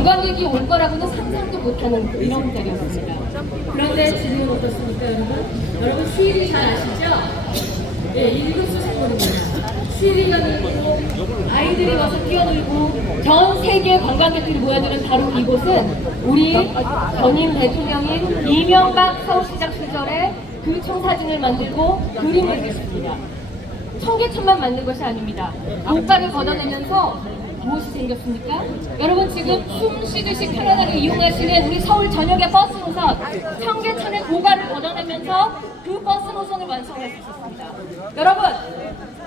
관광객이 올 거라고는 상상도 못하는 이런 자리였습니다. 그런데 지금은 어떻습니까, 여러분? 여러분 휴일이 잘 아시죠? 네, 일급수생물입니다. 휴일이면 있고 아이들이 와서 뛰어놀고 전 세계 관광객들이 모여드는 바로 이곳은 우리 전임 대통령인 이명박 서울시장 시절에 그 청사진을 만들고 그림을 그렸습니다. 청계천만 만든 것이 아닙니다. 고가를 걷어내면서 무엇이 생겼습니까? 여러분 지금 숨 쉬듯이 편안하게 이용하시는 우리 서울 전역의 버스 노선 청계천의 고가를 걷어내면서 그 버스 노선을 완성할 수 있었습니다. 여러분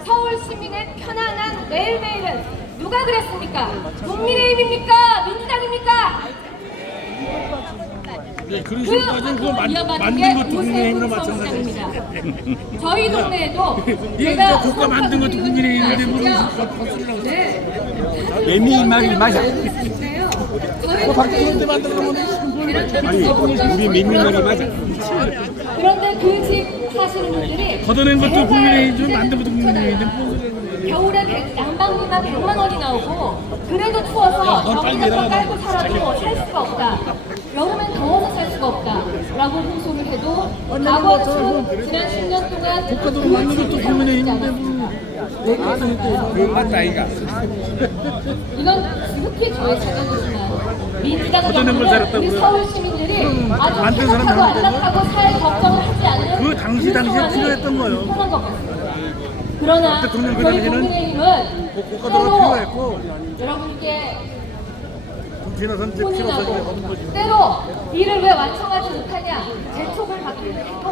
서울 시민의 편안한 매일매일은 누가 그랬습니까? 국민의힘입니까? 민주당입니까? 네, 그런 식으로 그거 만든 것도 국민의힘으로 마찬가지입니다. 저희 동네에도 제가 국가 만든 것도 국민의힘인데 무슨 매미 말이 맞아. 그 박근혜 만든 거는 아니 우리 매미 말이 맞아. 그런데 그 집 사시는 분들이 걷어낸 것도 국민의힘, 만든 것도 국민의힘인데 겨울에 난방비만 100만 원이 나오고 그래도 추워서 벽에서 깔고 살아도 살 수가 없다. 여름엔 더워서 살 수가 없다. 라고 호소를 해도 과거는 지난 10년 동안 국가도 만든 것도 국민의힘인데 맞다 이가. 이건 지극히 저의 착각이지만 민주당은 걷어낸 걸 잘했다고요? 우리 서울 시민들이 아주 만든 사람 행복하고 많은데 안락하고 살 걱정을 하지 않는 그 당시에 상황이 필요했던 거예요. 편한 것 같습니다. 그러나 대통령 그 저희 당시에는 국민의힘은 국가도가 필요했고 여러분께 지나선 이제 혼인하고 때로 일을 왜 완성하지 못하냐 재촉을 받기도 했고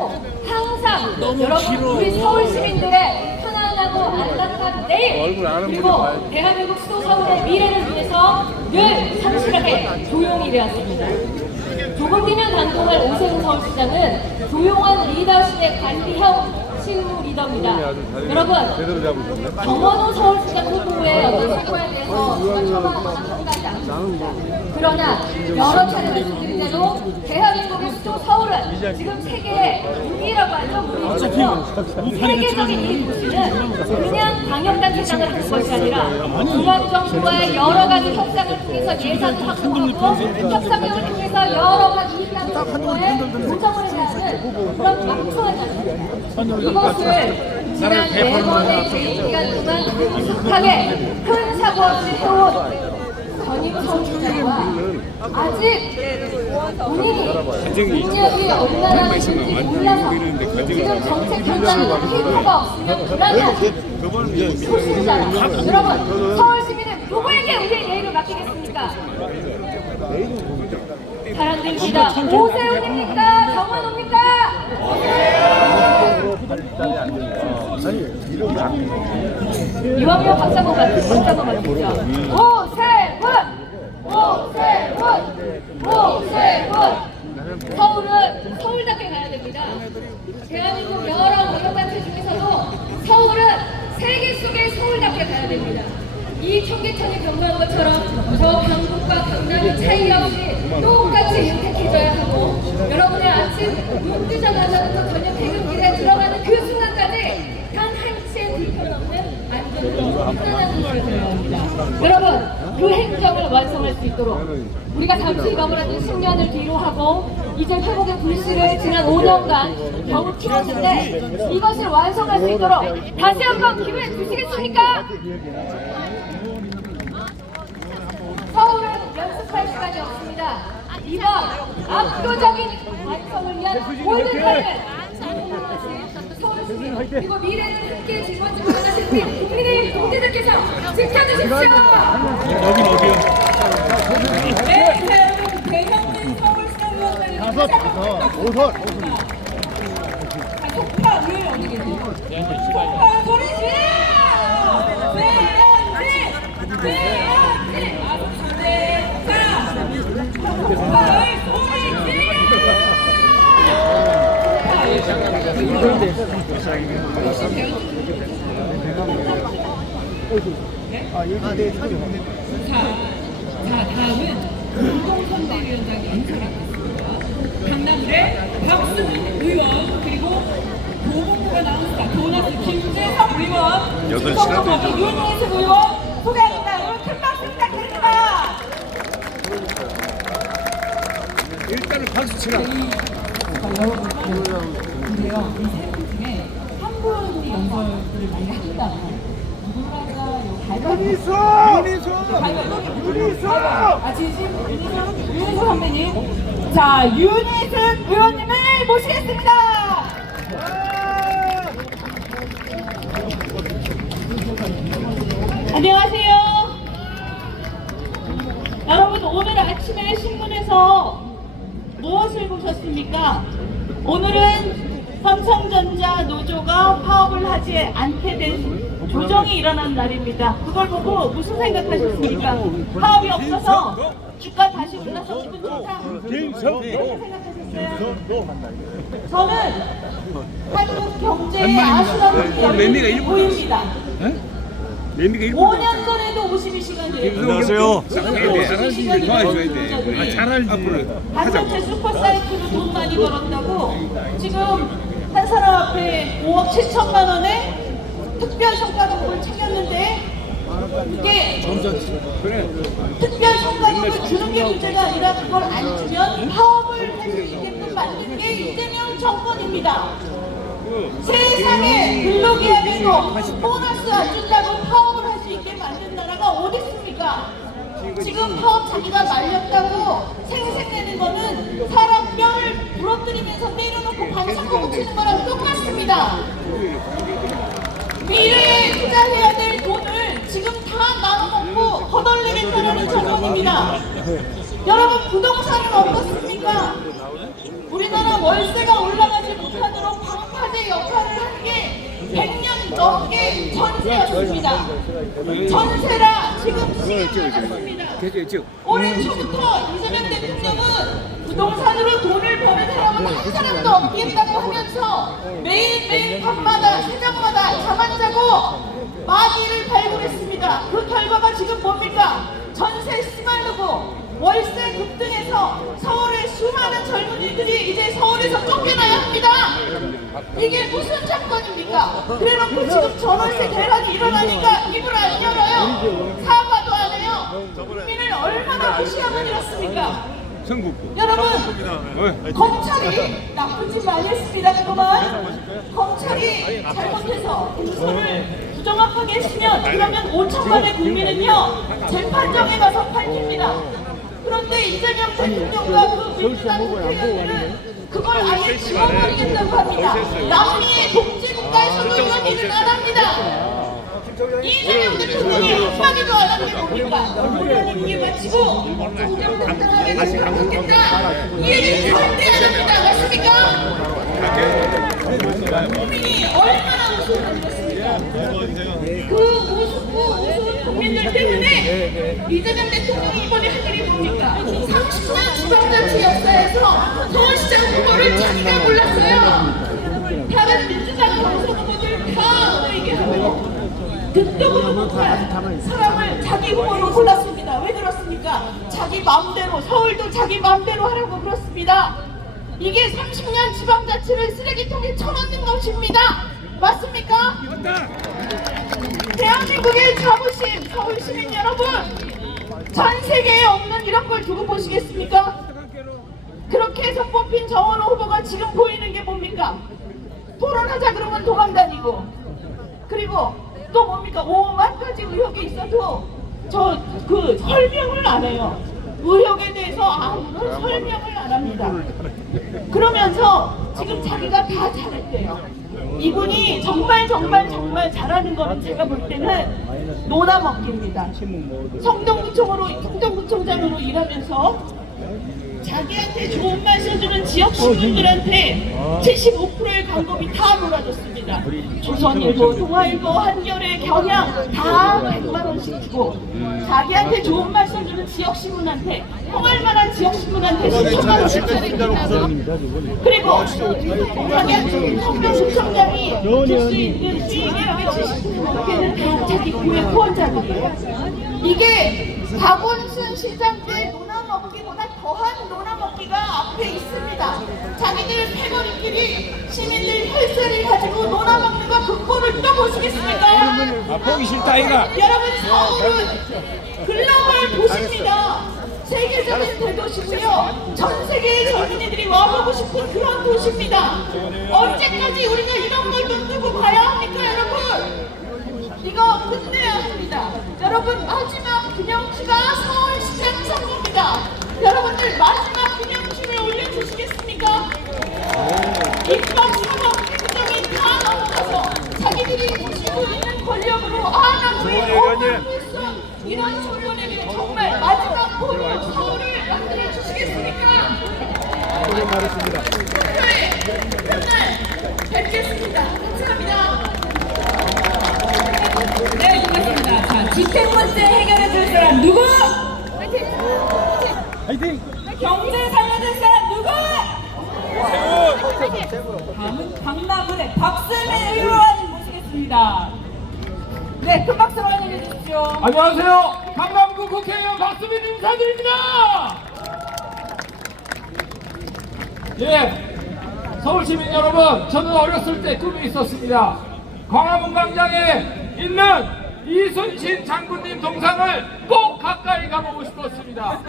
항상 여러분 우리 서울 시민들의 편안하고 안락한 내일 그리고 대한민국 수도 서울의 미래를 위해서 늘 성실하게 조용히 일해왔습니다. 조금 뒤면 단동할 오세훈 서울시장은 조용한 리더십의 관리형 실무 리더입니다. 여러분, 정원호 서울시장 후보의 어떤 성과에 대해서 제가 폄하하거나 평가하지 않습니다. 그러나 여러 차례 말씀드린 대로 대한민국의 수도 서울은 지금 세계의 우리라고 하죠. 우리 세계적인 이 도시는 그냥 방역단체장을 하는 것이 아니라 중앙정부와의 여러 가지 협상을 통해서 예산을 확보하고 협상력을 통해서 여러 가지 이익을 확보해 조정을 해야 하는 그런 막중한 장입니다. 이것을 지난 4번의 개인 기간 동안 익숙하게 큰 사고 없이 해온 전임 서울시장과 아직 본인이 능력이 얼마나 되는지 몰라서 지금 정책 결단을 필요가 없으면 불안한 소신이잖아요. 여러분 서울 시민은 누구에게 우리의 내일을 맡기겠습니까? 사람들입니다. 오세훈입니까? 정원호입니까? 이왕이면 박수 한번 받으시죠. 오세훈! 서울은 서울답게 가야 됩니다. 대한민국 여러 의료단체 중에서도 서울은 세계 속의 서울답게 가야 됩니다. 이 청계천이 경고한 것처럼 저 강북과 강남이 차이 없이 똑같이 윤택해져야 하고 여러분의 아침 눈 뜨자마자부터 저녁 퇴근길에 들어가는 그 순간까지 단 한치의 불편 없는 안전하고 편안한 곳을 되어야 합니다. 여러분 그 행정을 완성할 수 있도록 우리가 잠시 머물렀던 10년을 뒤로 하고 이제 회복의 불씨를 지난 5년간 겨우 키웠는데 이것을 완성할 수 있도록 다시 한번 기회 주시겠습니까? 서울은 연습할 시간이 없습니다. 이번 압도적인 완성을 위한 골든타임을 서울시민 그리고 미래를 함께 짊어지고 나가실 국민의 동지들께서 지켜주십시오. 여긴 어디요? 네, 여러분 대형민 서울시장위원장이 오선. 속파 왜 어디 계세요? 속파 소리 질러! 네, 자, 다음은 공동선대위원장이 인사하겠습니다. 강남의 박수민 의원 그리고 보건부가 나온다. 도나스 김재석 의원, 성동구 윤희수 의원 소개합니다. 여러분 큰 박수 부탁드립니다. 일단은 박수 치라. 근데요, 이 세 분 중에 한 분이 연설을 많이 합니다. 누구랄까, 윤희수! 아, 진심? 윤희수 선배님. 자, 윤희수 의원님을 모시겠습니다! 안녕하세요. 여러분, 오늘 아침에 신문에서 무엇을 보셨습니까? 오늘은 삼성전자 노조가 파업을 하지 않게 된 조정이 일어난 날입니다. 그걸 보고 무슨 생각하셨습니까? 파업이 없어서 주가 다시 올라서 기분 좋다. 이렇게 생각하셨어요? 저는 한국 경제의 아수라는 열림이 보입니다. 매미가 5년 전에도 52시간 안녕하세요. 도와줘야 돼. 잘 알지. 반도체 슈퍼사이클로 돈 많이 벌었다고 지금 한 사람 앞에 5억 7천만 원에 특별성과급을 챙겼는데 이게 특별성과급을 주는 게 문제가 아니라 그걸 안 주면 파업을 할 수 있게끔 만든 게 이재명 정권입니다. 세상에 근로계약에도 보너스 안 준다고 파업을 할 수 있게 만든 나라가 어디 있습니까? 지금 파업 자기가 말렸다고 생색내는 거는 사람 뼈를 부러뜨리면서 때려놓고 반창고 치는 거랑 똑같습니다. 미래에 투자해야 될 돈을 지금 다 나눠먹고 거덜내겠다는 정권입니다. 여러분, 부동산은 어떻습니까? 우리나라 월세가 올라가지 못하도록 방파제 역할을 한 게 100년 넘게 전세였습니다. 전세라 지금 시행하셨습니다. 올해 초부터 이재명 대통령은 부동산으로 돈을 버는 사람은 한 사람도 없겠다고 하면서 매일매일 밤마다 새벽마다 잠 안 자고 마귀를 발굴했습니다. 그 결과가 지금 뭡니까? 전세 씨발르고 월세 급등해서 서울의 수많은 젊은이들이 이제 서울에서 쫓겨나야 합니다. 이게 무슨 정권입니까? 그래놓고 지금 전월세 대란이 일어나니까 입을 안 열어요. 사과도 안 해요. 국민을 얼마나 무시하면 이렇습니까? 여러분, 검찰이 나쁜 짓 많이 했습니다. 그동안 검찰이 잘못해서 공소를 부정확하게 했으면 그러면 5천만의 국민은요 재판정에 가서 밝힙니다. 그런데 이재명 대통령과 그 민주당 국회의원들은 그걸 아예 지워버리겠다고 합니다. 남미의 독재국가에서도 이런 일은 안 합니다. 이재명 대통령이 한마디도 안 한 게 뭡니까? 얼굴하는 게 마치고 정정당당하게 다시 강력했다. 이 얘기 절대 안 합니다. 맞습니까? 국민이 얼마나 우스워졌습니까? 그 우스운 국민들 때문에 이재명 대통령이 이번에 한 일이 뭡니까? 30년 지방자치 역사에서 서울시장 후보를 자기가 골랐어요. 다른 민주당 당선 후보들 다 얘기하고 듣도 보도 못한 사람을 자기 후보로 골랐습니다. 왜 그렇습니까? 자기 마음대로, 서울도 자기 마음대로 하라고 그렇습니다. 이게 30년 지방자치를 쓰레기통에 쳐넣는 것입니다. 맞습니까? 대한민국의 자부심, 서울 시민 여러분, 전 세계에 없는 이런 걸 두고 보시겠습니까? 그렇게 해서 뽑힌 정원호 후보가 지금 보이는 게 뭡니까? 토론하자 그러면 도망 다니고, 그리고 또 뭡니까? 5만 가지 의혹이 있어도 그 설명을 안 해요. 의혹에 대해서 아무런 설명을 안 합니다. 그러면서 지금 자기가 다 잘했대요. 이분이 정말 잘하는 거는 제가 볼 때는 노나먹기입니다. 성동구청장으로 일하면서 자기한테 좋은 말 써주는 지역 신문들한테 75%의 광고비 다 몰아줬습니다. 조선일보, 동아일보, 한겨레, 경향 다 100만 원씩 주고 자기한테 좋은 말 써주는 지역 신문한테 통할 만한 지역 신문한테 수천만 원씩 주고 그리고 자기한테 성동구청장이 줄 수 있는 수익액의 70% 넘게는 다 자기 고액 후원자들이에요. 이게 박원순 시장 때 노나먹기보다 더한 노나먹기가 앞에 있습니다. 자기들 패거리끼리 시민들 혈세를 가지고 노나먹는 거 그 꼴을 또 보시겠습니까? 보기 싫다 이가. 여러분, 서울은 글로벌 도시입니다. 세계적인 대도시고요. 전 세계의 젊은이들이 와보고 싶은 그런 도시입니다. 언제까지 우리가 이런 걸 돈 두고 봐야 합니까, 여러분? 이거 끝내야 합니다. 여러분, 마지막 기념주가 서울시장 선거입니다. 여러분들 마지막 기념주를 올려주시겠습니까? 입법 산업 행정이 다 넘어가서 자기들이 쥐고 있는 권력으로 아나무의 오만불선 이런 소리를 정말 마지막 포로 서울을 만들어 주시겠습니까? 고생 많으십니다. 맨날 뵙겠습니다. 감사합니다. 네, 고맙습니다. 자, 주택 문제 해결해 줄 사람 누구? 화이팅! 경제 살려줄 사람 누구? 다음은 강남은의 박세민 의원 모시겠습니다. 네, 큰 박수로 환영해 주십시오. 안녕하세요. 강남구 국회의원 박수민 인사드립니다. 예, 서울시민 여러분, 저는 어렸을 때 꿈이 있었습니다. 광화문 광장에 있는 이순신 장군님 동상을 꼭 가까이 가보고 싶었습니다.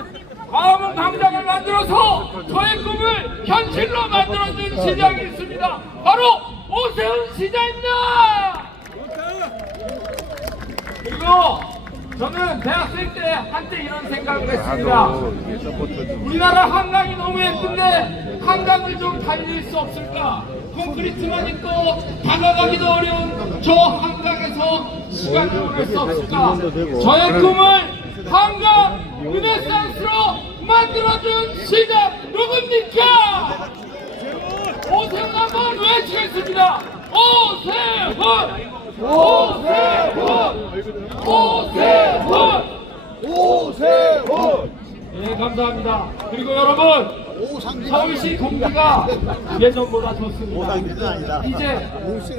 광화문 광장을 만들어서 저의 꿈을 현실로 만들어준 시장이 있습니다. 바로 오세훈 시장입니다. 그리고 저는 대학생 때 한때 이런 생각을 했습니다. 우리나라 한강이 너무 예쁜데 한강을 좀 달릴 수 없을까? 콘크리트만 있고 다가가기도 어려운 저 한강에서 시간을 보낼 수 없을까? 저의 꿈을 한강 르네상스로 만들어준 시장 누굽니까? 오세훈 한번 외치겠습니다. 오세훈! 오세훈! 오세훈! 오세훈! 네, 감사합니다. 그리고 여러분, 서울시 공기가 예전보다 좋습니다. 이제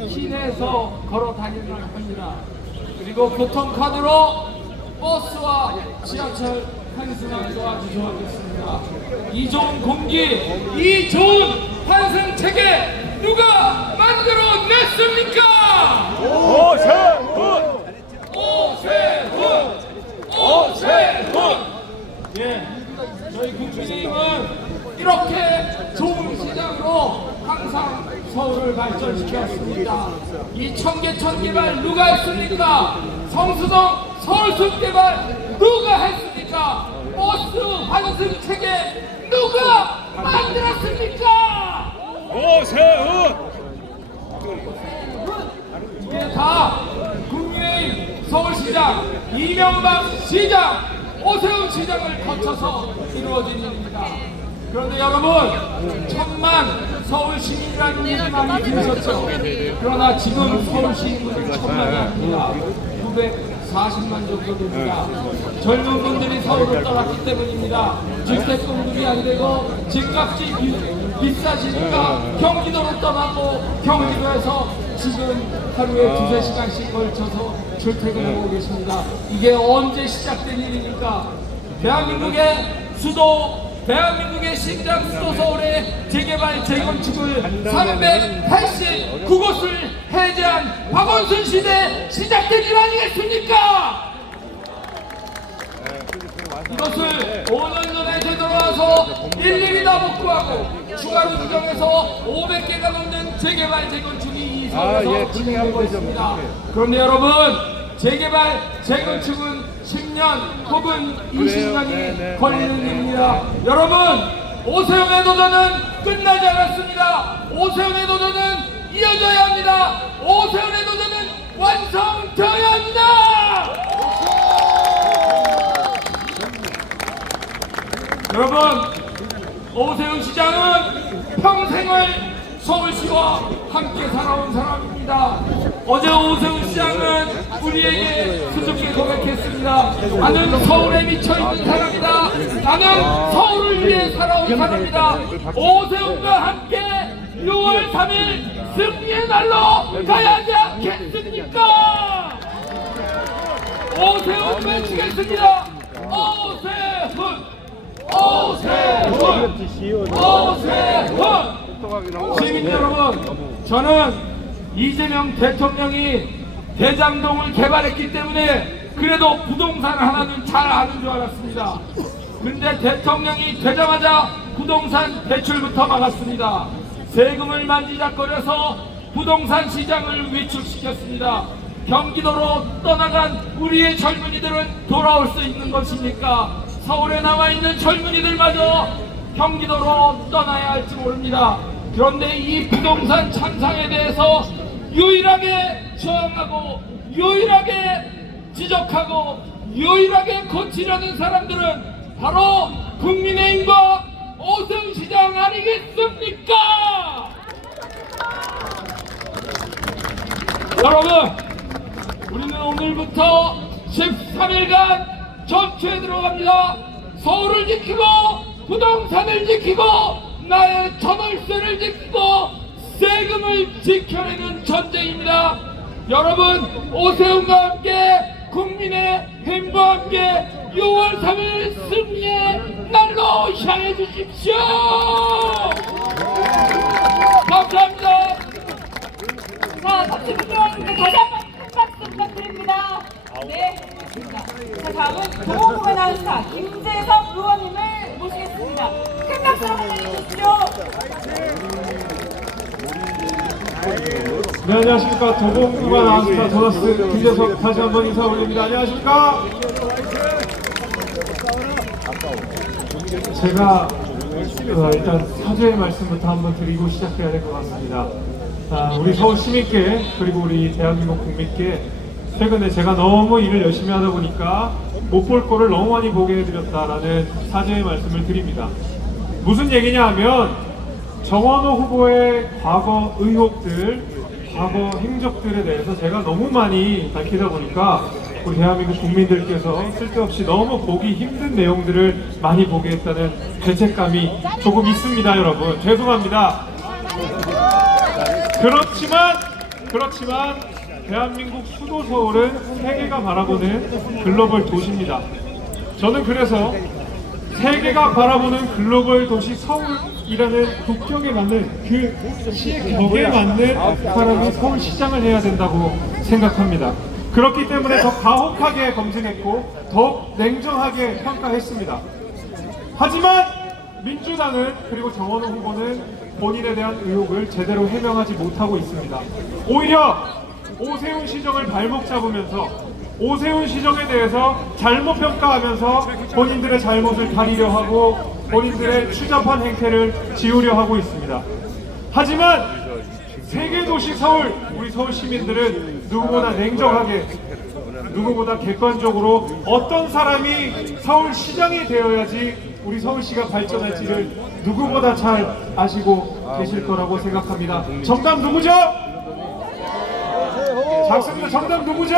시내에서 걸어 다니려고 합니다. 그리고 교통카드로 버스와 지하철 환승하기도 아주 좋아졌습니다. 이 좋은 공기, 이 좋은 환승 체계 누가 만들어냈습니까? 오세훈! 오세훈! 오세훈! 예, 저희 국민의힘은 이렇게 좋은 시장으로 항상 서울을 발전시켰습니다. 이 청계천 개발 누가 했습니까? 성수동 서울숲 개발 누가 했습니까? 버스 환승 체계 누가 만들었습니까? 오세훈! 이게 다 국민의힘 서울시장, 이명박 시장, 오세훈 시장을 거쳐서 이루어진 일입니다. 그런데 여러분, 천만 서울 시민이라는 얘기 많이 들으셨죠? 그러나 지금 서울 시민은 천만이 아닙니다. 940만 정도 됩니다. 젊은 분들이 서울을 떠났기 때문입니다. 주택 공급이 안 되고 집값이 비싸지니까 경기도로 떠나고 경기도에서 지금 하루에 2~3시간씩 걸쳐서 출퇴근하고 계십니다. 이게 언제 시작된 일입니까? 대한민국의 수도, 대한민국의 심장 수도 서울의 재개발, 재건축을 389곳을 해제한 박원순 시대 시작된 일 아니겠습니까? 이것을 5년 전에 되돌아와서 일일이 다 복구하고 추가로 추정해서 500개가 넘는 재개발, 재건축이 이 서울에서 진행되고 있습니다. 그런데 여러분, 재개발, 재건축은 10년 혹은 20년이 걸리는 일입니다. 여러분, 오세훈의 도전은 끝나지 않았습니다. 오세훈의 도전은 이어져야 합니다. 오세훈의 도전은 완성되어야 합니다. 여러분, 오세훈 시장은 평생을 서울시와 함께 살아온 사람입니다. 어제 오세훈 시장은 우리에게 수줍게 고백했습니다. 나는 서울에 미쳐있는 사람이다. 나는 서울을 위해 살아온 사람이다. 오세훈과 함께 6월 3일 승리의 날로 가야 하지 않겠습니까? 오세훈 외치겠습니다. 오세훈! 오세훈! 오세훈! 시민 여러분, 저는 이재명 대통령이 대장동을 개발했기 때문에 그래도 부동산 하나는 잘 아는 줄 알았습니다. 근데 대통령이 되자마자 부동산 대출부터 막았습니다. 세금을 만지작거려서 부동산 시장을 위축시켰습니다. 경기도로 떠나간 우리의 젊은이들은 돌아올 수 있는 것입니까? 서울에 나와 있는 젊은이들마저 경기도로 떠나야 할지 모릅니다. 그런데 이 부동산 창상에 대해서 유일하게 저항하고 유일하게 지적하고 유일하게 고치려는 사람들은 바로 국민의힘과 오세훈 시장 아니겠습니까? 여러분, 우리는 오늘부터 13일간 전투에 들어갑니다. 서울을 지키고 부동산을 지키고 나의 전월세를 지키고 세금을 지켜내는 전쟁입니다. 여러분, 오세훈과 함께 국민의힘과 함께 6월 3일 승리의 날로 향해 주십시오. 감사합니다. 자, 박수 부탁드립니다. 다시 한번 큰 박수 부탁드립니다. 네, 좋습니다. 자, 다음은 동호구가 나온 스타 김재석 의원님을 모시겠습니다. 큰 박수로 맞이해주십시오. 네, 안녕하십니까. 도봉구가 나온 스타 저너스 김재석 다시 한번 인사 올립니다. 안녕하십니까. 제가 일단 사죄의 말씀부터 한번 드리고 시작해야 될 것 같습니다. 우리 서울 시민께 그리고 우리 대한민국 국민께 최근에 제가 너무 일을 열심히 하다 보니까 못 볼 거를 너무 많이 보게 해드렸다라는 사죄의 말씀을 드립니다. 무슨 얘기냐 하면 정원호 후보의 과거 의혹들, 과거 행적들에 대해서 제가 너무 많이 밝히다 보니까 우리 대한민국 국민들께서 쓸데없이 너무 보기 힘든 내용들을 많이 보게 했다는 죄책감이 조금 있습니다. 여러분 죄송합니다. 그렇지만 대한민국 수도 서울은 세계가 바라보는 글로벌 도시입니다. 저는 그래서 세계가 바라보는 글로벌 도시 서울이라는 국격에 맞는 그 격에 맞는 사람이 서울시장을 해야 된다고 생각합니다. 그렇기 때문에 더 가혹하게 검증했고 더욱 냉정하게 평가했습니다. 하지만 민주당은 그리고 정원호 후보는 본인에 대한 의혹을 제대로 해명하지 못하고 있습니다. 오히려 오세훈 시정을 발목 잡으면서 오세훈 시정에 대해서 잘못 평가하면서 본인들의 잘못을 가리려 하고 본인들의 추잡한 행태를 지우려 하고 있습니다. 하지만 세계도시 서울, 우리 서울 시민들은 누구보다 냉정하게, 누구보다 객관적으로 어떤 사람이 서울시장이 되어야지 우리 서울시가 발전할지를 누구보다 잘 아시고 계실 거라고 생각합니다. 정답 누구죠? 작습니다. 정답 누구죠?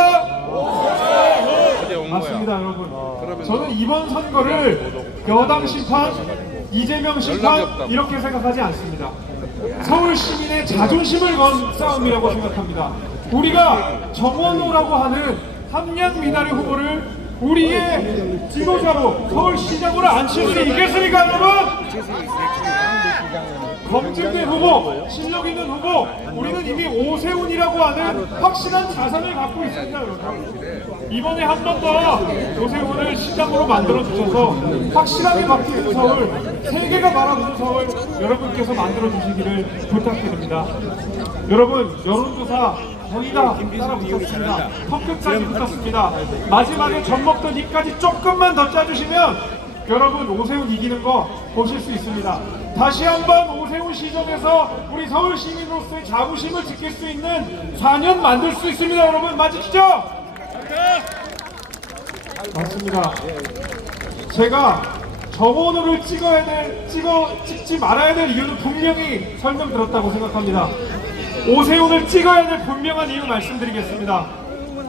맞습니다, 여러분. 저는 이번 선거를 여당 심판, 이재명 심판 이렇게 생각하지 않습니다. 서울 시민의 자존심을 건 싸움이라고 생각합니다. 우리가 정원호라고 하는 함량 미나리 후보를 우리의 지도자로 서울시장으로 앉힐 수 있겠습니까, 여러분? 검증된 후보, 실력 있는 후보, 우리는 이미 오세훈이라고 하는 확실한 자산을 갖고 있습니다, 여러분. 이번에 한 번 더 오세훈을 시장으로 만들어주셔서 확실하게 바뀌는 서울, 세계가 바라보는 서울 여러분께서 만들어주시기를 부탁드립니다. 여러분, 여론조사 거의 다 따라붙었습니다. 턱끝까지 붙었습니다. 마지막에 젖 먹던 입까지 조금만 더 짜주시면 여러분 오세훈 이기는 거 보실 수 있습니다. 다시 한번 오세훈 시정에서 우리 서울 시민으로서의 자부심을 지킬 수 있는 4년 만들 수 있습니다. 여러분 맞으시죠? 맞습니다. 제가 정원호를 찍지 말아야 될 이유는 분명히 설명드렸다고 생각합니다. 오세훈을 찍어야 될 분명한 이유 말씀드리겠습니다.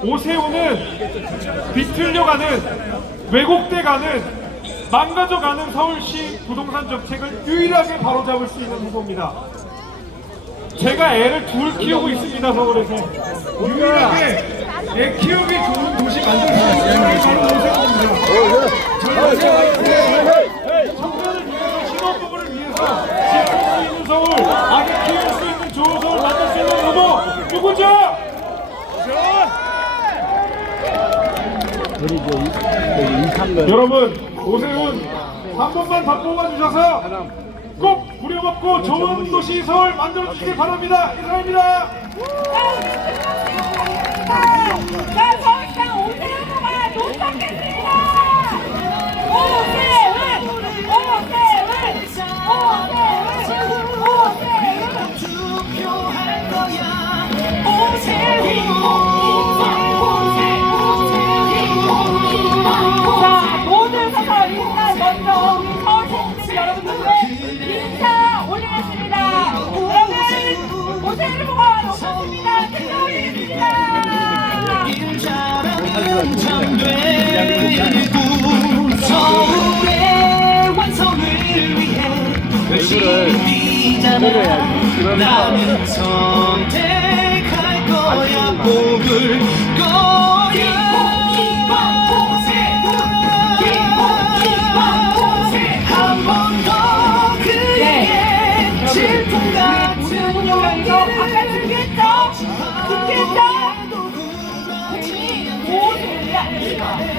오세훈은 비틀려가는, 왜곡돼가는, 망가져가는 서울시 부동산 정책을 유일하게 바로잡을 수 있는 후보입니다. 제가 애를 둘 키우고 있습니다. 서울에서 유일하게 애 키우기 좋은 도시 만들 수 있는 사람이 바로 오세훈입니다. 청년을 위해서, 신혼부부를 위해서 지킬 수 있는 서울, 아기 키울 수 있는 좋은 서울 만들 수 있는 후보 누구죠? 여러분, 오세훈 한 번만 더 뽑아주셔서 꼭 부려먹고 좋은 도시 서울 만들어주시기 바랍니다. 이상입니다. 자, 서울시장 오세훈 후보가 도착했습니다. 오세훈! 오세훈! 오세훈! 투표할 거야. 자, 모두 서서 인사 먼저 우리 서울시민 여러분들의 인사 올리겠습니다. 여러분, 오세훈 후보가 높았습니다. 인사 올리겠습니다. 일 잘하면 참 되고 서울의 완성을 위해 열심히 뛰잖아. 나는 선택할 거야. 뽑을 거야. 한 번 더 그의 질풍 같은 오세훈 후보가 아까 준비했죠?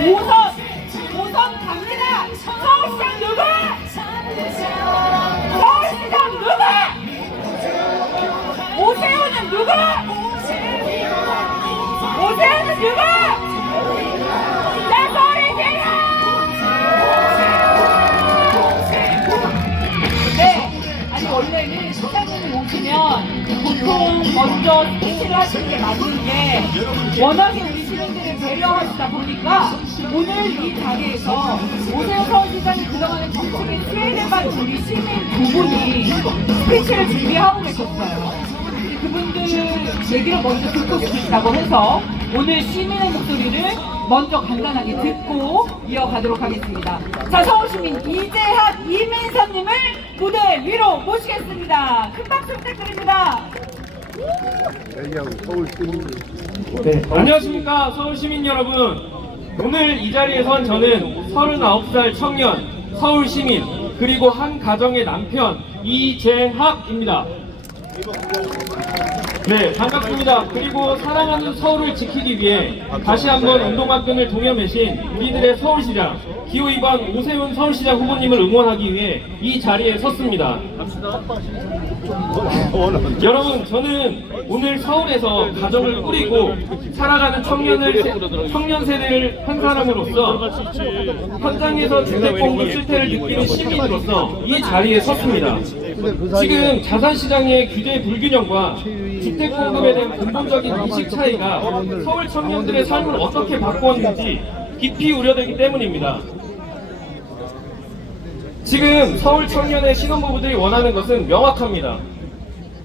오선 갑니다. 서울시장 누구? 서울시장 누구? 오세훈은 누구? 오세훈은 누구? 내 소리 들려! 네, 아니 원래는 시장님이 오시면 보통 먼저 스피치를 하시는 게 맞는 게 워낙에 우리 시민들을 배려하시다 보니까 오늘 이 자리에서 오세훈 서울시장이 그동안에 정책에 수혜를 우리 시민 두 분이 스피치를 준비하고 계셨어요. 그분들 얘기를 먼저 듣고 싶다고 해서 오늘 시민의 목소리를 먼저 간단하게 듣고 이어가도록 하겠습니다. 자, 서울시민 이재학 이민선님을 무대 위로 모시겠습니다. 큰 박수 부탁드립니다. 네, 안녕하십니까 서울시민 여러분. 오늘 이 자리에선 저는 39살 청년 서울시민 그리고 한 가정의 남편 이재학입니다. 네, 반갑습니다. 그리고 사랑하는 서울을 지키기 위해 다시 한번 운동화끈을 동여매신 우리들의 서울시장 기호 2번 오세훈 서울시장 후보님을 응원하기 위해 이 자리에 섰습니다. 여러분, 저는 오늘 서울에서 가정을 꾸리고 살아가는 청년 세대를 한 사람으로서 현장에서 주택 공급 실태를 느끼는 시민으로서 이 자리에 섰습니다. 지금 자산시장의 규제 불균형과 주택 공급에 대한 근본적인 인식 차이가 서울 청년들의 삶을 어떻게 바꾸었는지 깊이 우려되기 때문입니다. 지금 서울 청년의 신혼부부들이 원하는 것은 명확합니다.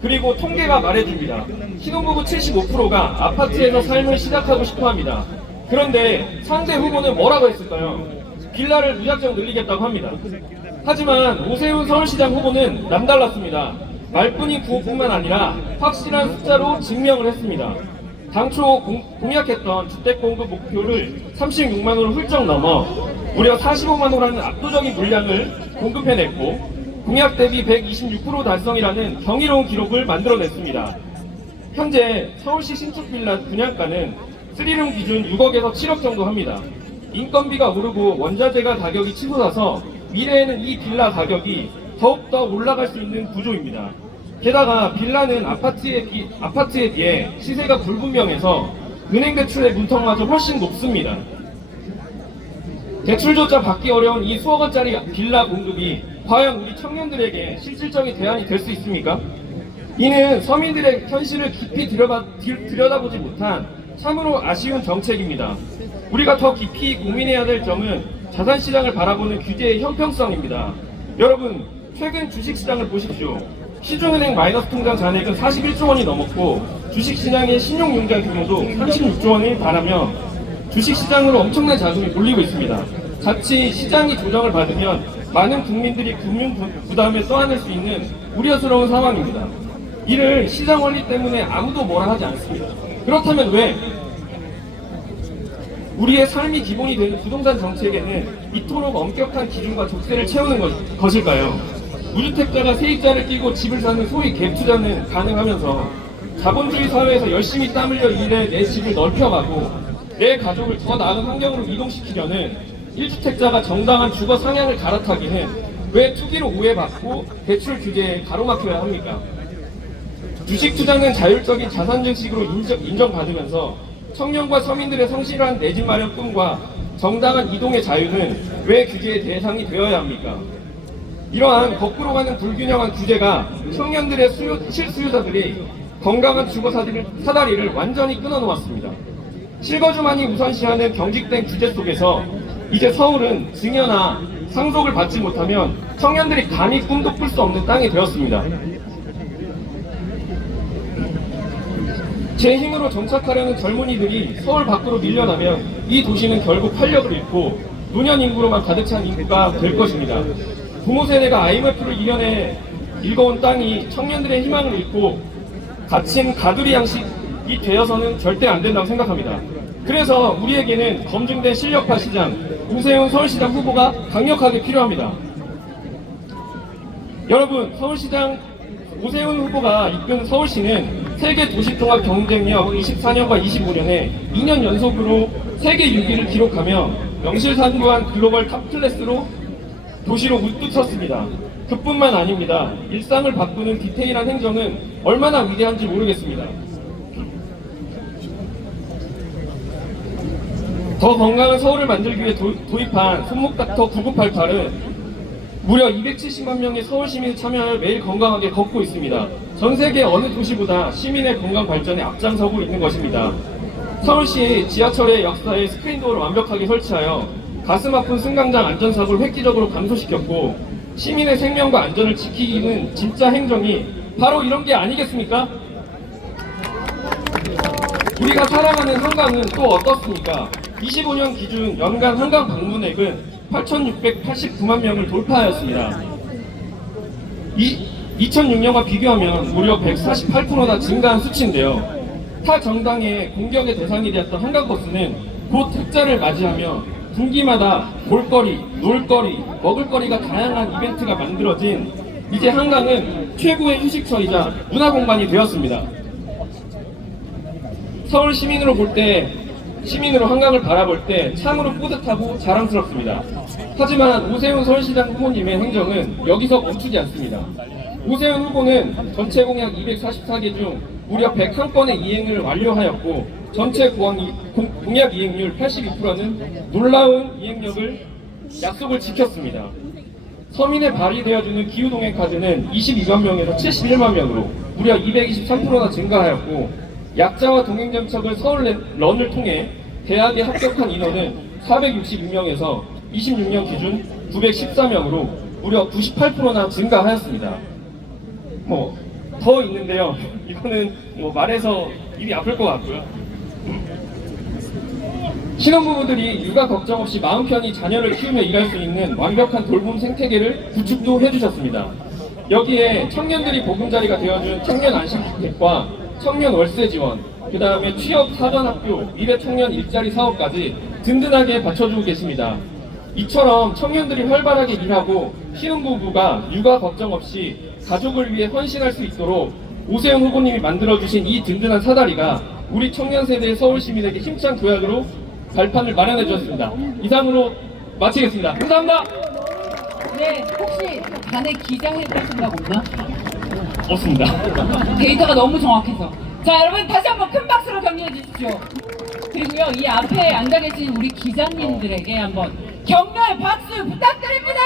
그리고 통계가 말해줍니다. 신혼부부 75%가 아파트에서 삶을 시작하고 싶어합니다. 그런데 상대 후보는 뭐라고 했을까요? 빌라를 무작정 늘리겠다고 합니다. 하지만 오세훈 서울시장 후보는 남달랐습니다. 말뿐인 구호뿐만 아니라 확실한 숫자로 증명을 했습니다. 당초 공약했던 주택 공급 목표를 36만 호를 훌쩍 넘어 무려 45만 호라는 압도적인 물량을 공급해냈고 공약 대비 126% 달성이라는 경이로운 기록을 만들어냈습니다. 현재 서울시 신축 빌라 분양가는 3룸 기준 6억에서 7억 정도 합니다. 인건비가 오르고 원자재가 가격이 치솟아서 미래에는 이 빌라 가격이 더욱더 올라갈 수 있는 구조입니다. 게다가 빌라는 아파트에 비해 시세가 불분명해서 은행 대출의 문턱마저 훨씬 높습니다. 대출조차 받기 어려운 이 수억 원짜리 빌라 공급이 과연 우리 청년들에게 실질적인 대안이 될 수 있습니까? 이는 서민들의 현실을 깊이 들여다보지 못한 참으로 아쉬운 정책입니다. 우리가 더 깊이 고민해야 될 점은 자산시장을 바라보는 규제의 형평성입니다. 여러분, 최근 주식시장을 보십시오. 시중은행 마이너스 통장 잔액은 41조 원이 넘었고 주식시장의 신용융자 규모도 36조 원에 달하며 주식시장으로 엄청난 자금이 몰리고 있습니다. 자칫 시장이 조정을 받으면 많은 국민들이 금융 부담에 떠안을 수 있는 우려스러운 상황입니다. 이를 시장 원리 때문에 아무도 뭐라 하지 않습니다. 그렇다면 왜 우리의 삶이 기본이 되는 부동산 정책에는 이토록 엄격한 기준과 족쇄를 채우는 것일까요? 무주택자가 세입자를 끼고 집을 사는 소위 갭 투자는 가능하면서 자본주의 사회에서 열심히 땀 흘려 일해 내 집을 넓혀가고 내 가족을 더 나은 환경으로 이동시키려는 1주택자가 정당한 주거 상향을 갈아타기는 왜 투기로 우회받고 대출 규제에 가로막혀야 합니까? 주식 투자는 자율적인 자산 증식으로 인정받으면서 청년과 서민들의 성실한 내 집 마련 꿈과 정당한 이동의 자유는 왜 규제의 대상이 되어야 합니까? 이러한 거꾸로 가는 불균형한 규제가 청년들의 실수요자들이 건강한 주거 사다리를 완전히 끊어놓았습니다. 실거주만이 우선시하는 경직된 규제 속에서 이제 서울은 증여나 상속을 받지 못하면 청년들이 감히 꿈도 꿀 수 없는 땅이 되었습니다. 제 힘으로 정착하려는 젊은이들이 서울 밖으로 밀려나면 이 도시는 결국 활력을 잃고 노년 인구로만 가득 찬 인구가 될 것입니다. 부모 세대가 IMF를 이겨내 읽어온 땅이 청년들의 희망을 잃고 갇힌 가두리 양식이 되어서는 절대 안 된다고 생각합니다. 그래서 우리에게는 검증된 실력파 시장 오세훈 서울시장 후보가 강력하게 필요합니다. 여러분, 서울시장 오세훈 후보가 이끈 서울시는 세계 도시통합 경쟁력 24년과 25년에 2년 연속으로 세계 6위를 기록하며 명실상부한 글로벌 탑클래스로 도시로 우뚝 섰습니다. 그뿐만 아닙니다. 일상을 바꾸는 디테일한 행정은 얼마나 위대한지 모르겠습니다. 더 건강한 서울을 만들기 위해 도입한 손목닥터 9988은 무려 270만 명의 서울 시민이 참여하여 매일 건강하게 걷고 있습니다. 전 세계 어느 도시보다 시민의 건강 발전에 앞장서고 있는 것입니다. 서울시 지하철의 역사에 스크린도어를 완벽하게 설치하여 가슴 아픈 승강장 안전사고를 획기적으로 감소시켰고 시민의 생명과 안전을 지키기는 진짜 행정이 바로 이런 게 아니겠습니까? 우리가 사랑하는 한강은 또 어떻습니까? 25년 기준 연간 한강 방문액은 8,689만 명을 돌파하였습니다. 2006년과 비교하면 무려 148%나 증가한 수치인데요. 타 정당의 공격의 대상이 되었던 한강버스는 곧 흑자를 맞이하며 분기마다 볼거리, 놀거리, 먹을거리가 다양한 이벤트가 만들어진 이제 한강은 최고의 휴식처이자 문화공간이 되었습니다. 서울 시민으로 한강을 바라볼 때 참으로 뿌듯하고 자랑스럽습니다. 하지만 오세훈 서울시장 후보님의 행정은 여기서 멈추지 않습니다. 오세훈 후보는 전체 공약 244개 중 무려 101건의 이행을 완료하였고 전체 공약 이행률 82%는 놀라운 이행력을 약속을 지켰습니다. 서민의 발이 되어주는 기후동행 카드는 22만 명에서 71만 명으로 무려 223%나 증가하였고 약자와 동행정책을 서울런을 통해 대학에 합격한 인원은 462명에서 26년 기준 914명으로 무려 98%나 증가하였습니다. 더 있는데요. 이거는 말해서 입이 아플 것 같고요. 신혼부부들이 육아 걱정 없이 마음 편히 자녀를 키우며 일할 수 있는 완벽한 돌봄 생태계를 구축도 해주셨습니다. 여기에 청년들이 보금자리가 되어준 청년 안심주택과 청년 월세 지원, 그 다음에 취업 사전학교, 미래 청년 일자리 사업까지 든든하게 받쳐주고 계십니다. 이처럼 청년들이 활발하게 일하고 신혼부부가 육아 걱정 없이 가족을 위해 헌신할 수 있도록 오세훈 후보님이 만들어주신 이 든든한 사다리가 우리 청년 세대의 서울 시민에게 힘찬 도약으로 발판을 마련해 주셨습니다. 이상으로 마치겠습니다. 감사합니다. 네, 혹시 간에 기장해볼 생각 없나? 없습니다. 데이터가 너무 정확해서. 자, 여러분 다시 한번 큰 박수로 격려해 주십시오. 그리고요, 이 앞에 앉아 계신 우리 기자님들에게 한번 격려의 박수 부탁드립니다.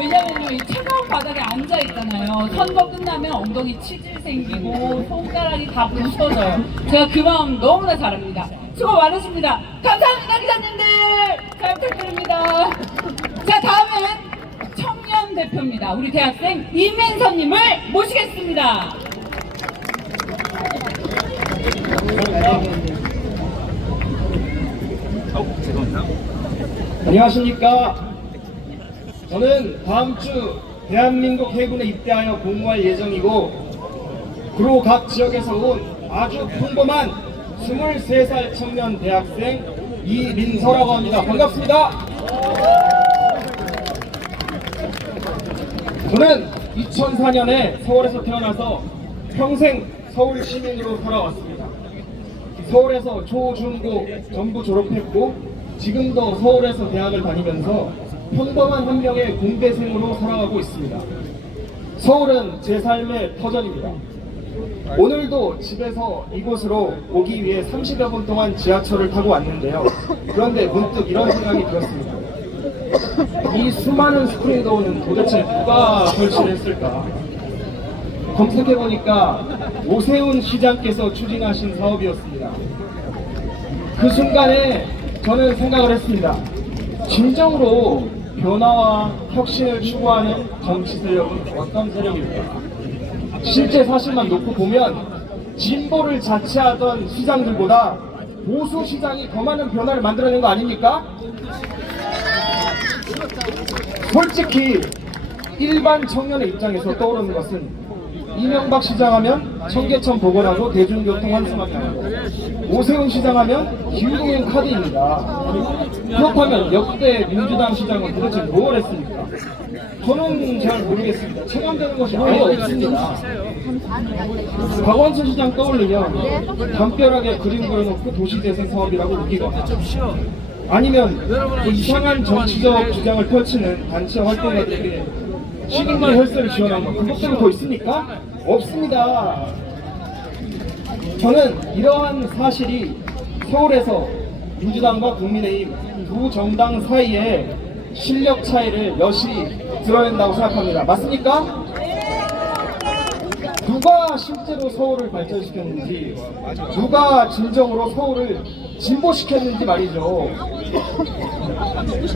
왜냐면요, 이 차가운 바닥에 앉아 있잖아요. 선거 끝나면 엉덩이 치질 생기고 손가락이 다 부서져요. 제가 그 마음 너무나 잘 압니다. 수고 많으십니다. 감사합니다, 기자님들. 잘 부탁드립니다. 자, 다음은 청년 대표입니다. 우리 대학생 이민선님을 모시겠습니다. 안녕하십니까. 저는 다음 주 대한민국 해군에 입대하여 복무할 예정이고 그로 각 지역에서 온 아주 평범한 23살 청년 대학생 이민서라고 합니다. 반갑습니다. 저는 2004년에 서울에서 태어나서 평생 서울 시민으로 살아왔습니다. 서울에서 초, 중, 고 전부 졸업했고 지금도 서울에서 대학을 다니면서 평범한 한 명의 공대생으로 살아가고 있습니다. 서울은 제 삶의 터전입니다. 오늘도 집에서 이곳으로 오기 위해 30여 분 동안 지하철을 타고 왔는데요. 그런데 문득 이런 생각이 들었습니다. 이 수많은 스크린도어는 도대체 누가 설치를 했을까? 검색해보니까 오세훈 시장께서 추진하신 사업이었습니다. 그 순간에 저는 생각을 했습니다. 진정으로 변화와 혁신을 추구하는 정치 세력은 어떤 세력일까? 실제 사실만 놓고 보면 진보를 자처하던 시장들보다 보수 시장이 더 많은 변화를 만들어낸 거 아닙니까? 솔직히 일반 청년의 입장에서 떠오르는 것은 이명박 시장 하면 청계천 복원하고 대중교통 환승하고, 오세훈 시장 하면 기후동행 카드입니다. 그렇다면 역대 민주당 시장은 도대체 뭘 했습니까? 저는 잘 모르겠습니다. 체감되는 것이 아예 없습니다. 박원순 시장 떠올리면 담벼락에 그림 그려놓고 도시재생 사업이라고 웃기거나, 아니면 이상한 정치적 주장을 펼치는 단체 활동가들에게 시민만 혈세를 지원한 것, 그것 때문에 더 있습니까? 없습니다. 저는 이러한 사실이 서울에서 민주당과 국민의힘 두 정당 사이에 실력 차이를 여실히 드러낸다고 생각합니다. 맞습니까? 누가 실제로 서울을 발전시켰는지, 누가 진정으로 서울을 진보시켰는지 말이죠.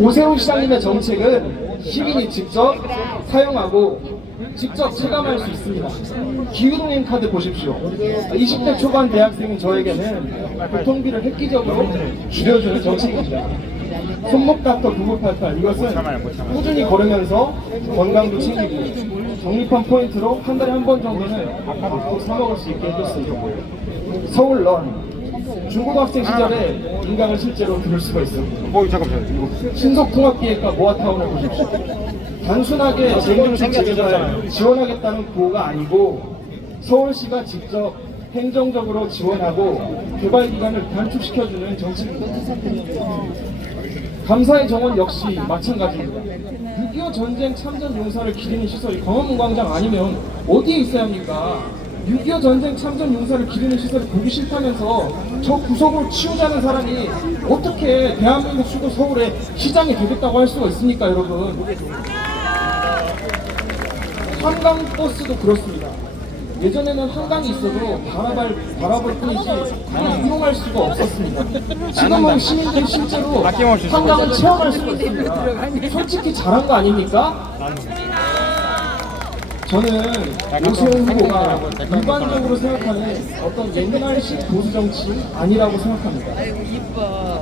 오세훈 시장님의 정책은 시민이 직접 사용하고 직접 체감할 수 있습니다. 기후동행 카드 보십시오. 20대 초반 대학생인 저에게는 교통비를 획기적으로 줄여주는 정책입니다. 손목닥터 9988, 이것은 꾸준히 걸으면서 건강도 챙기고 적립한 포인트로 한 달에 한 번 정도는 꼭 사먹을 수 있게 해줬습니다. 서울런, 중고등학생 시절에 인강을 실제로 들을 수가 있습니다. 신속통합기획과 모아타운을 보십시오. 단순하게 재경식 재개발을 지원하겠다는 구호가 아니고 서울시가 직접 행정적으로 지원하고 개발 기간을 단축시켜주는 정책입니다. 감사의 정원 역시 마찬가지입니다. 6.25 전쟁 참전 용사를 기리는 시설이 광화문광장 아니면 어디에 있어야 합니까? 6.25 전쟁 참전 용사를 기리는 시설을 보기 싫다면서 저 구석으로 치우자는 사람이 어떻게 대한민국 수도 서울의 시장이 되겠다고 할 수가 있습니까, 여러분? 한강버스도 그렇습니다. 예전에는 한강이 있어도 바라볼 뿐이지 이용할 수가 없었습니다. 지금은 시민들이 실제로 한강을 체험할 수가 있습니다. 솔직히 잘한 거 아닙니까? 저는 오세훈 후보가 일반적으로 생각하는 어떤 옛날식 보수 정치는 아니라고 생각합니다.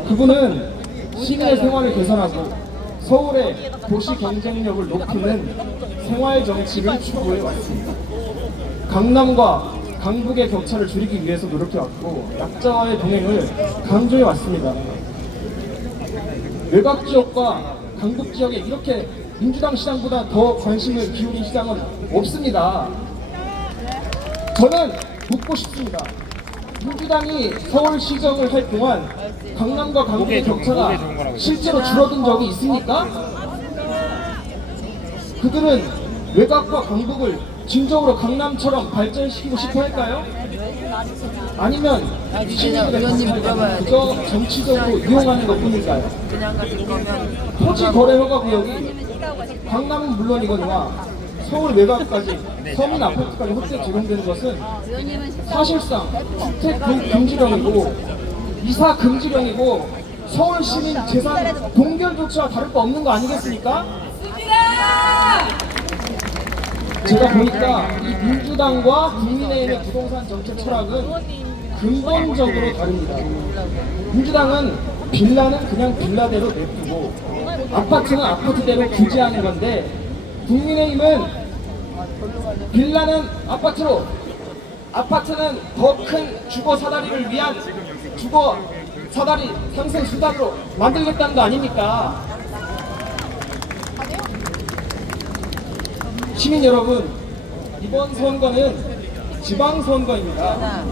그분은 시민의 생활을 개선하고 서울의 도시 경쟁력을 높이는 생활 정치를 추구해 왔습니다. 강남과 강북의 격차를 줄이기 위해서 노력해왔고 약자와의 동행을 강조해 왔습니다. 외곽 지역과 강북 지역에 이렇게 민주당 시장보다 더 관심을 기울인 시장은 없습니다. 저는 묻고 싶습니다. 민주당이 서울시정을 할 동안 강남과 강북의 격차가 실제로 줄어든 적이 있습니까? 그들은 외곽과 강북을 진정으로 강남처럼 발전시키고 싶어 할까요? 아니면 시민들의 가치를 그저 정치적으로 이용하는 것뿐일까요? 토지 거래 허가 구역이 강남은 물론이거니와 서울 외곽까지 서민 아파트까지 확대 적용되는 것은 사실상 주택 금지령이고 이사 금지령이고 서울 시민 재산 동결조차 다를 바 없는 거 아니겠습니까? 제가 보니까 이 민주당과 국민의힘의 부동산 정책 철학은 근본적으로 다릅니다. 민주당은 빌라는 그냥 빌라대로 냅두고 아파트는 아파트대로 규제하는 건데, 국민의힘은 빌라는 아파트로, 아파트는 더 큰 주거 사다리를 위한 주거 사다리 상생 수단으로 만들겠다는 거 아닙니까? 시민 여러분, 이번 선거는 지방선거입니다.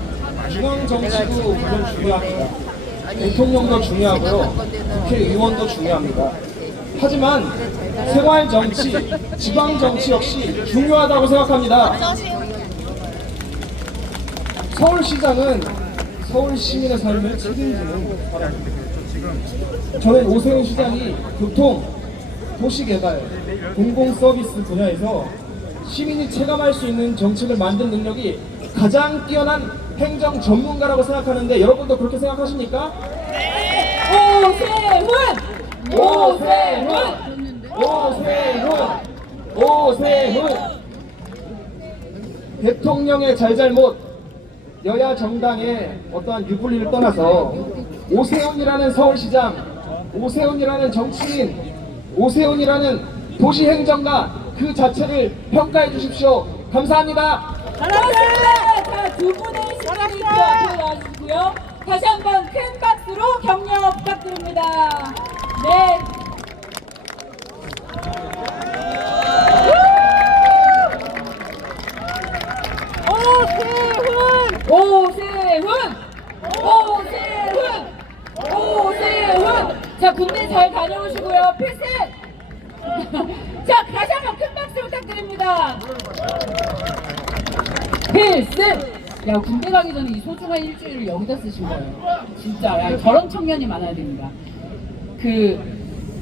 중앙정치도 물론 중요합니다. 대통령도 중요하고요, 국회의원도 중요합니다. 하지만 생활 정치, 지방 정치 역시 중요하다고 생각합니다. 서울시장은 서울 시민의 삶을 책임지는 사람입니다. 저는 오세훈 시장이 교통, 도시개발, 공공서비스 분야에서 시민이 체감할 수 있는 정책을 만든 능력이 가장 뛰어난 행정 전문가라고 생각하는데 여러분도 그렇게 생각하십니까? 오세훈! 오세훈! 오세훈! 오세훈! 대통령의 잘잘못, 여야 정당의 어떠한 유불리를 떠나서 오세훈이라는 서울시장, 오세훈이라는 정치인, 오세훈이라는 도시행정가 그 자체를 평가해 주십시오. 감사합니다. 잘하셨습니다. 자, 두 분의 시민이 그 앞에 나와주시고요. 다시 한번 큰 박수로 격려 부탁드립니다. 네. 오세훈! 오세훈! 오세훈! 자, 군대 잘 다녀오시고요. 필승! 자, 다시 한번 큰 박수 부탁드립니다. 필승! 야, 군대 가기 전에 이 소중한 일주일을 여기다 쓰신 거예요. 진짜, 야, 저런 청년이 많아야 됩니다.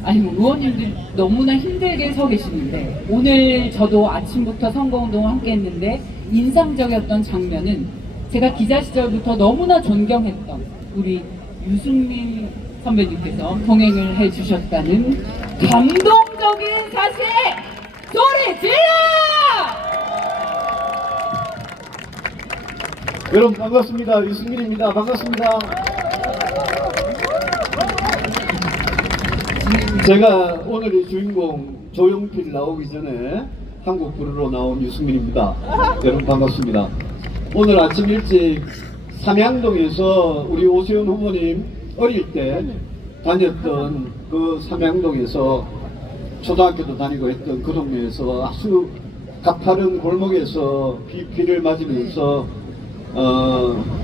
아니, 의원님들 너무나 힘들게 서 계시는데, 오늘 저도 아침부터 선거운동을 함께 했는데, 인상적이었던 장면은 제가 기자 시절부터 너무나 존경했던 우리 유승민 선배님께서 동행을 해주셨다는 감동적인 사실 소리 질러! 여러분 반갑습니다. 유승민입니다. 반갑습니다. 제가 오늘의 주인공 조용필 나오기 전에 한국 부르러 나온 유승민입니다. 여러분 반갑습니다. 오늘 아침 일찍 삼양동에서 우리 오세훈 후보님 어릴 때 다녔던 그 삼양동에서 초등학교도 다니고 했던 그 동네에서 아주 가파른 골목에서 비를 맞으면서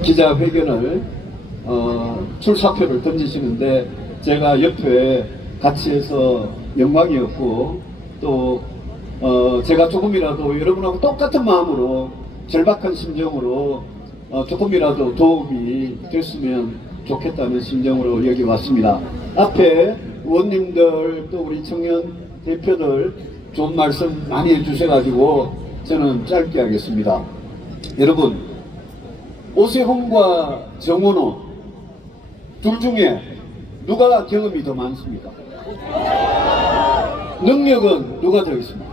기자회견을 출사표를 던지시는데 제가 옆에 같이 해서 영광이었고 또 제가 조금이라도 여러분하고 똑같은 마음으로 절박한 심정으로 조금이라도 도움이 됐으면 좋겠다는 심정으로 여기 왔습니다. 앞에 의원님들 또 우리 청년 대표들 좋은 말씀 많이 해주셔가지고 저는 짧게 하겠습니다. 여러분, 오세훈과 정원호 둘 중에 누가 경험이 더 많습니까? 능력은 누가 더 있습니까?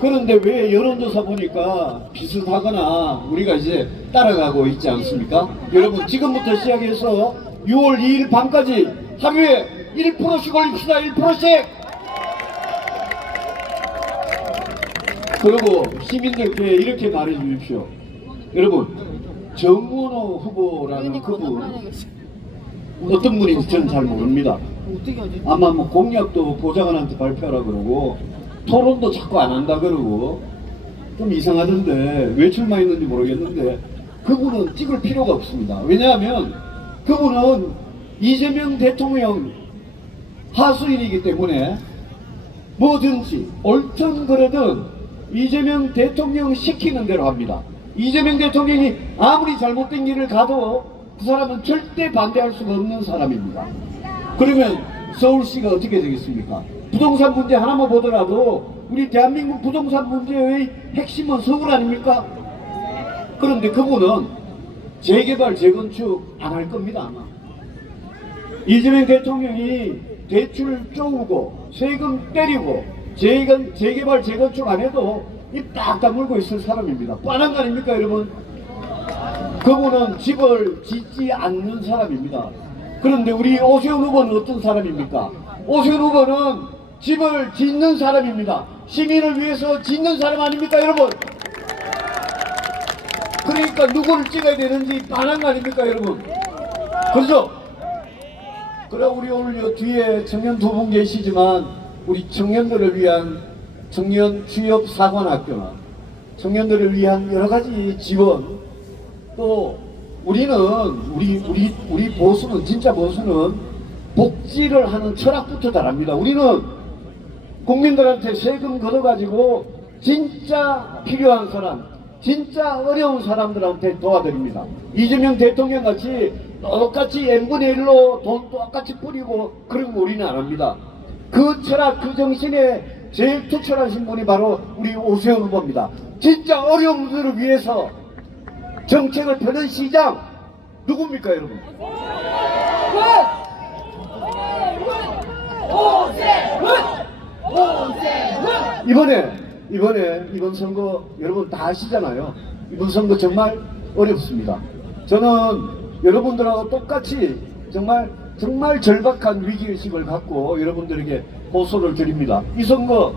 그런데 왜 여론조사 보니까 비슷하거나 우리가 이제 따라가고 있지 않습니까? 여러분 지금부터 시작해서 6월 2일 밤까지 하루에 1%씩 올립시다. 1%씩! 그리고 시민들께 이렇게 말해 주십시오. 여러분 정원호 후보라는 그분 어떤 분인지 저는 잘 모릅니다. 아마 뭐 공약도 보좌관한테 발표하라 그러고 토론도 자꾸 안 한다 그러고 좀 이상하던데 왜 출마했는지 모르겠는데 그분은 찍을 필요가 없습니다. 왜냐하면 그분은 이재명 대통령 하수인이기 때문에 뭐든지 옳든 그러든 이재명 대통령 시키는 대로 합니다. 이재명 대통령이 아무리 잘못된 길을 가도 그 사람은 절대 반대할 수가 없는 사람입니다. 그러면 서울시가 어떻게 되겠습니까? 부동산 문제 하나만 보더라도 우리 대한민국 부동산 문제의 핵심은 서울 아닙니까? 그런데 그분은 재개발, 재건축 안 할 겁니다, 아마. 이재명 대통령이 대출 쪼우고 세금 때리고 재개발, 재건축 안 해도 입 딱 다물고 있을 사람입니다. 뻔한 거 아닙니까, 여러분? 그분은 집을 짓지 않는 사람입니다. 그런데 우리 오세훈 후보는 어떤 사람입니까? 오세훈 후보는 집을 짓는 사람입니다. 시민을 위해서 짓는 사람 아닙니까, 여러분? 그러니까 누구를 찍어야 되는지 뻔한 거 아닙니까, 여러분? 그렇죠? 그래 우리 오늘 요 뒤에 청년 두 분 계시지만 우리 청년들을 위한 청년 취업 사관학교나 청년들을 위한 여러 가지 지원 또 우리는 우리 보수는 진짜 보수는 복지를 하는 철학부터 다릅니다. 우리는 국민들한테 세금 걷어가지고 진짜 필요한 사람, 진짜 어려운 사람들한테 도와드립니다. 이재명 대통령 같이 똑같이 n분의 1로 돈 똑같이 뿌리고 그런 거 우리는 안 합니다. 그 철학, 그 정신에 제일 투철하신 분이 바로 우리 오세훈 후보입니다. 진짜 어려운 분들을 위해서 정책을 펴는 시장 누굽니까 여러분? 이번 선거 여러분 다 아시잖아요. 이번 선거 정말 어렵습니다. 저는 여러분들하고 똑같이 정말 절박한 위기의식을 갖고 여러분들에게 호소를 드립니다. 이 선거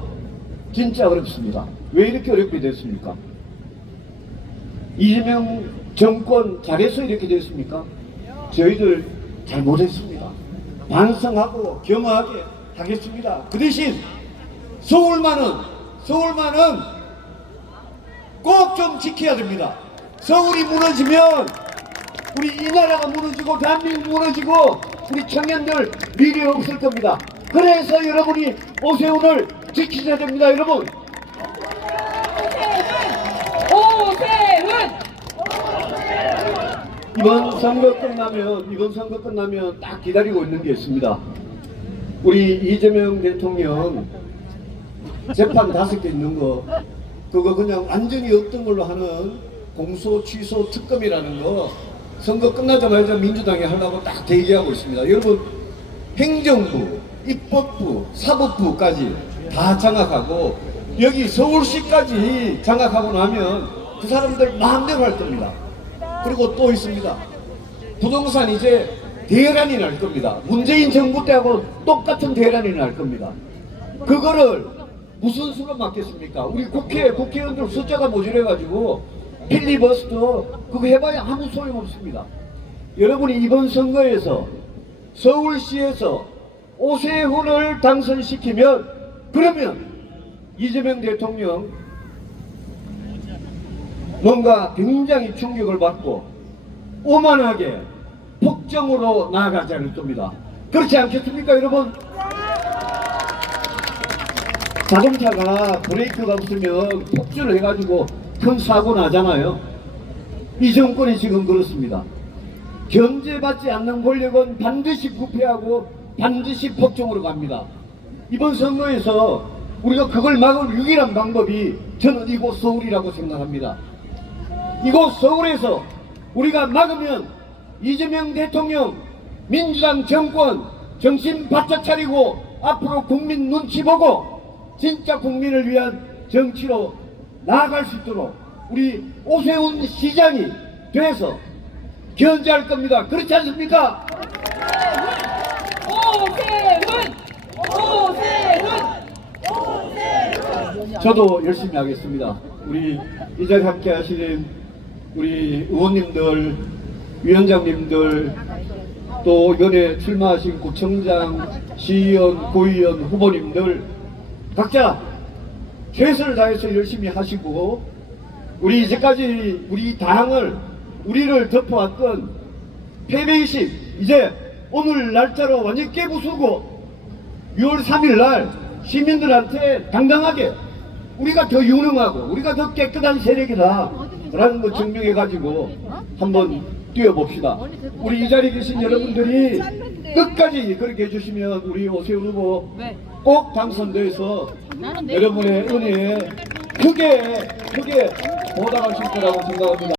진짜 어렵습니다. 왜 이렇게 어렵게 됐습니까? 이재명 정권 잘해서 이렇게 됐습니까? 저희들 잘 못했습니다. 반성하고 겸허하게 하겠습니다. 그 대신 서울만은 꼭 좀 지켜야 됩니다. 서울이 무너지면 우리 이 나라가 무너지고 대한민국 무너지고 우리 청년들 미래 없을 겁니다. 그래서 여러분이 오세훈을 지키셔야 됩니다. 여러분. 이번 선거 끝나면 딱 기다리고 있는 게 있습니다. 우리 이재명 대통령 재판 5개 있는 거 그거 그냥 완전히 없던 걸로 하는 공소 취소 특검이라는 거 선거 끝나자마자 민주당이 하려고 딱 대기하고 있습니다. 여러분 행정부, 입법부, 사법부까지 다 장악하고 여기 서울시까지 장악하고 나면 그 사람들 마음대로 할 겁니다. 그리고 또 있습니다. 부동산 이제 대란이 날 겁니다. 문재인 정부 때하고 똑같은 대란이 날 겁니다. 그거를 무슨 수로 막겠습니까? 우리 국회의원들 숫자가 모자라가지고 필리버스터 그거 해봐야 아무 소용없습니다. 여러분이 이번 선거에서 서울시에서 오세훈을 당선시키면 그러면 이재명 대통령 뭔가 굉장히 충격을 받고 오만하게 폭정으로 나아가지 않을 겁니다. 그렇지 않겠습니까 여러분? 자동차가 브레이크가 없으면 폭주를 해가지고 큰 사고 나잖아요. 이 정권이 지금 그렇습니다. 견제받지 않는 권력은 반드시 부패하고 반드시 폭정으로 갑니다. 이번 선거에서 우리가 그걸 막을 유일한 방법이 저는 이곳 서울이라고 생각합니다. 이곳 서울에서 우리가 막으면 이재명 대통령, 민주당 정권 정신 바짝 차리고 앞으로 국민 눈치 보고 진짜 국민을 위한 정치로 나아갈 수 있도록 우리 오세훈 시장이 돼서 견제할 겁니다. 그렇지 않습니까? 저도 열심히 하겠습니다. 우리 이 자리에 함께 하시는 우리 의원님들, 위원장님들, 또 이번에 출마하신 구청장, 시의원, 구의원, 후보님들 각자 최선을 다해서 열심히 하시고 우리 이제까지 우리 당을 우리를 덮어왔던 패배의식 이제 오늘 날짜로 완전히 깨부수고 6월 3일 날 시민들한테 당당하게 우리가 더 유능하고 우리가 더 깨끗한 세력이다 라는 거 증명해 가지고 한번 뛰어봅시다. 우리 이 자리에 계신 여러분들이 끝까지 그렇게 해주시면 우리 오세훈 후보 꼭 당선돼서 여러분의 은혜에 크게 보답하실 거라고 생각합니다.